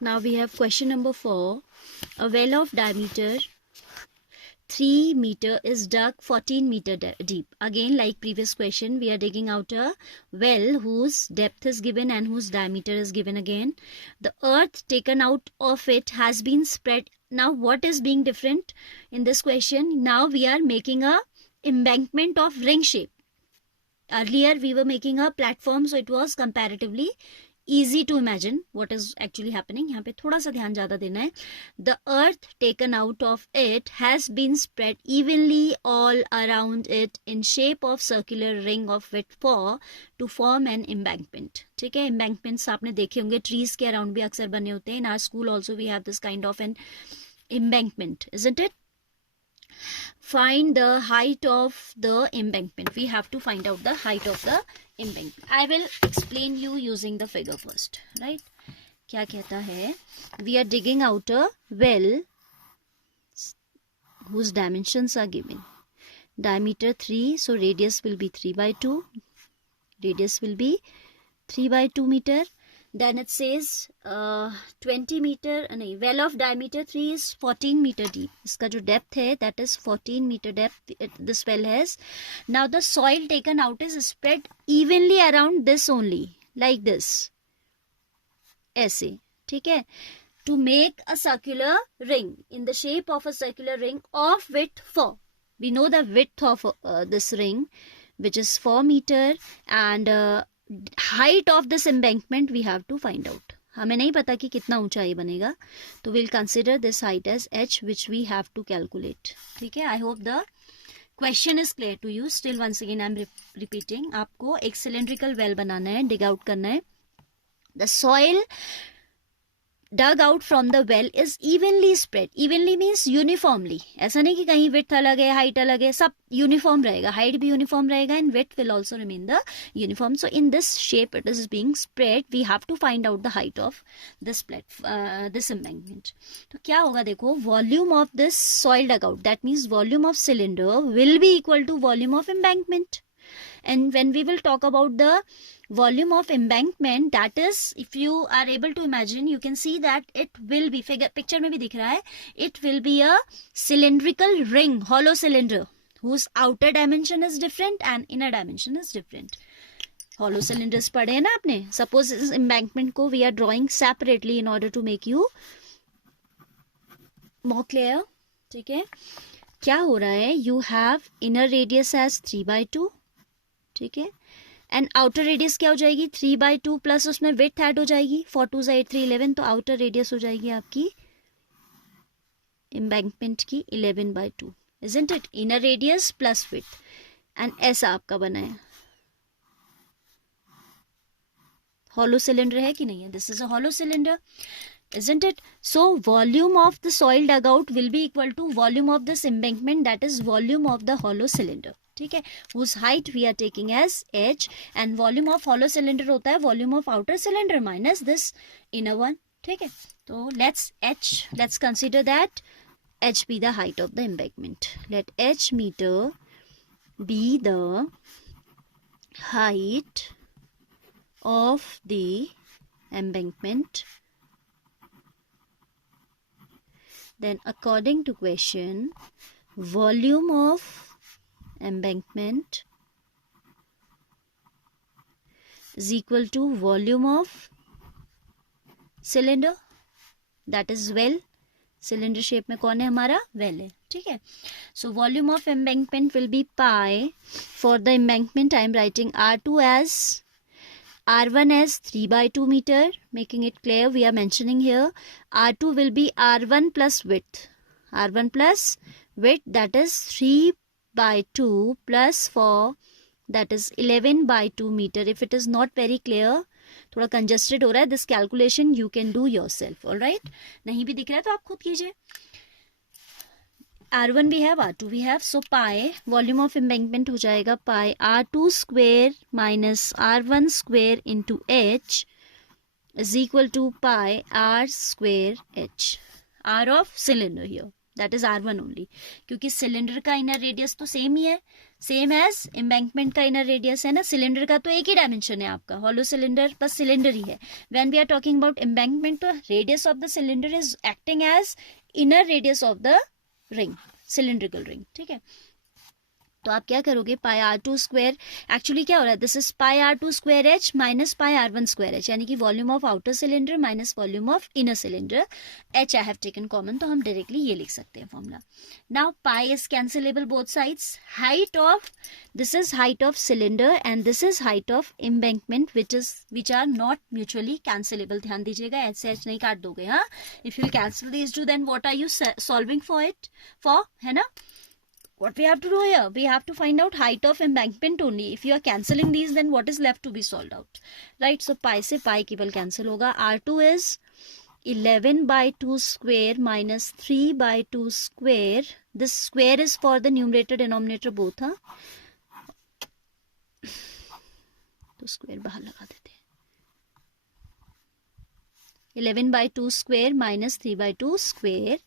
Now we have question number 4. A well of diameter 3 meter is dug 14 meter deep. Again, like previous question, we are digging out a well whose depth is given and whose diameter is given again. The earth taken out of it has been spread. Now what is being different in this question? Now we are making a embankment of ring shape. Earlier we were making a platform, so it was comparatively easy to imagine what is actually happening. यहाँ पे थोड़ा सा ध्यान ज़्यादा देना है. The earth taken out of it has been spread evenly all around it in shape of circular ring of width 4 to form an embankment. ठीक है, embankments आपने देखे होंगे, trees के around भी अक्सर बने होते हैं. In our school also we have this kind of an embankment, isn't it? Find the height of the embankment. We have to find out the height of the embankment. I will explain you using the figure first, right? क्या कहता है? We are digging out a well whose dimensions are given. Diameter 3, so radius will be 3 by 2. Radius will be 3 by 2 meter. Then it says 20 meter, well of diameter 3 is 14 meter deep. इसका जो depth है, that is 14 meter depth this well has. Now the soil taken out is spread evenly around this only, like this. ऐसे, ठीक है? To make a circular ring in the shape of a circular ring of width 4. We know the width of this ring, which is 4 meter, and height of this embankment we have to find out. हमें नहीं पता कि कितना ऊंचाई बनेगा, तो we'll consider this height as h, which we have to calculate. ठीक है? I hope the question is clear to you. Still once again I'm repeating. आपको एक cylindrical well बनाना है, dig out करना है. The soil dug out from the well is evenly spread. Evenly means uniformly. ऐसा नहीं कि कहीं width अलग है, height अलग है, सब uniform रहेगा. Height भी uniform रहेगा and width will also remain the uniform. So in this shape it is being spread. We have to find out the height of this this embankment. तो क्या होगा देखो, volume of this soil dug out, that means volume of cylinder will be equal to volume of embankment. And when we will talk about the volume of embankment, that is, if you are able to imagine, you can see that it will be, picture में भी दिख रहा है, it will be a cylindrical ring, hollow cylinder, whose outer dimension is different and inner dimension is different. Hollow cylinders पढ़े हैं ना आपने? Suppose इस embankment को we are drawing separately in order to make you more clear. ठीक है? क्या हो रहा है? You have inner radius as 3 by 2. ठीक है? एंड आउटर रेडियस क्या हो जाएगी? 3 by 2 प्लस उसमें विड्थ ऐड हो जाएगी. 4 2 8 3 11, तो आउटर रेडियस हो जाएगी आपकी एम्बैंकमेंट की 11 by 2. Isn't it? Inner radius plus width, and ऐसा आपका बना है. हॉलो सिलेंडर है कि नहीं है? This is a hollow cylinder, isn't it? So volume of the soil dug out will be equal to volume of this embankment, that is volume of the hollow cylinder. ठीक है? Whose height we are taking as h, and volume of hollow cylinder होता है volume of outer cylinder minus this inner one. ठीक है? तो let's consider that h be the height of the embankment. Let h meter be the height of the embankment. Then according to question, volume of embankment is equal to volume of cylinder, that is well. cylinder shape में कौन है हमारा? well है. ठीक है? So volume of embankment will be pi. For the embankment I am writing R2 as R1 as 3 by 2 meter, making it clear we are mentioning here. R2 will be R1 plus width. R1 plus width, that is 3 by 2 plus 4, that is 11 by 2 meter. If it is not very clear, थोड़ा congested हो रहा है, this calculation you can do yourself. Alright? नहीं भी दिख रहा है तो आप खुद कीजिए. R1 we have, R2 we have, so pi volume of embankment हो जाएगा pi R2 square minus R1 square into h is equal to pi R square h. R of cylinder here. That is R1 only, क्योंकि cylinder का inner radius तो same ही है, same as embankment का inner radius है ना. Cylinder का तो एक ही डायमेंशन है आपका, हॉलो सिलेंडर बस सिलेंडर ही है. When we are talking about embankment, तो radius of the cylinder is acting as inner radius of the ring, cylindrical ring. ठीक है, तो आप क्या करोगे, पाई R2 स्क्वायर, एक्चुअली क्या हो रहा है, this is pi R2 square H minus pi R1 square H, यानी कि volume of outer cylinder minus volume of inner cylinder. H I have taken common, तो हम डायरेक्टली ये लिख सकते हैं formula. Now pi is cancelable both sides. Height of, this is height of cylinder and this is height of embankment which are not mutually cancelable. ध्यान दीजिएगा, H से H नहीं काट दोगे. हाँ, if you cancel this too, then what are you solving for it for, है ना. What we have to do here, we have to find out height of embankment only. If you are cancelling these, then what is left to be solved out, right? So pi से pi केवल cancel होगा. R2 is 11/2 square minus 3/2 square. This square is for the numerator denominator both. हाँ, तो square बाहर लगा देते हैं. 11/2 square minus 3/2 square.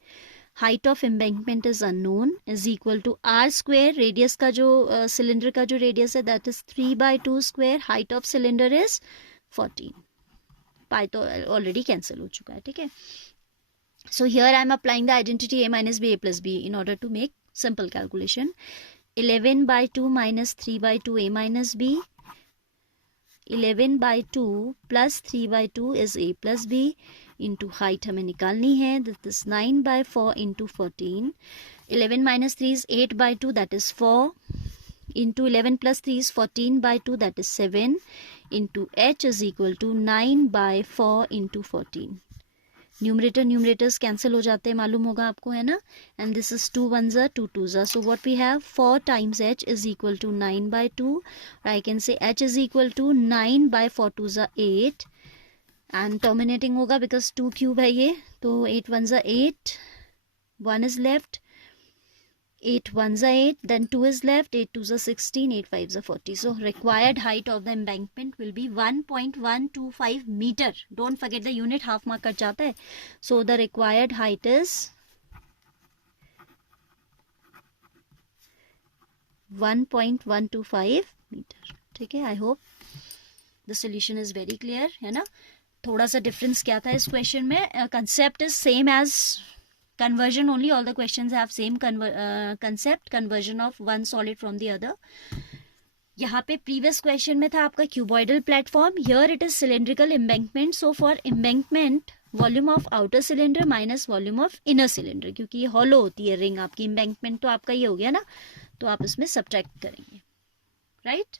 Height of embankment is unknown, is equal to R square. Radius का जो सिलेंडर का जो रेडियस है that is 3/2 square. Height of cylinder is 14. Pi तो ऑलरेडी कैंसिल हो चुका है. ठीक है, so here I am applying the identity A minus B A plus B in order to make simple calculation. 11/2 minus 3/2 A minus B. 11/2 plus 3/2 is A plus B. Into height हमें निकालनी है, this is 9/4 into 14. 11 minus 3 is 8/2, that is 4. Into 11 plus 3 is 14/2, that is 7. Into h is equal to 9/4 into 14. Numerator numerators cancel हो जाते हैं, मालूम होगा आपको, है ना. And this is 2 1s are 2 2s are. So what we have, 4 times h is equal to 9/2. I can say h is equal to 9/4 2s are 8. And terminating होगा because 2 cube है ये, तो 8 1s are 8, 1 is left, 8 1s are 8, then 2 is left, 8 2s are 16, 8 5s are 40. So required height of the embankment will be 1.125 meter. Don't forget the unit, half mark cut जाता है. So the required height is 1.125 meter. ठीक है, I hope the solution is very clear, है ना. थोड़ा सा difference क्या था इस क्वेश्चन में, concept is same as conversion only. All the questions have same concept, conversion of one solid from the other. यहाँ पे प्रीवियस क्वेश्चन में था आपका cuboidal platform, here it is cylindrical embankment. So for embankment volume of outer cylinder minus volume of inner cylinder, क्योंकि ये hollow होती है ring आपकी, एम्बैंकमेंट तो आपका ये हो गया ना, तो आप इसमें सब्ट्रैक्ट करेंगे, राइट.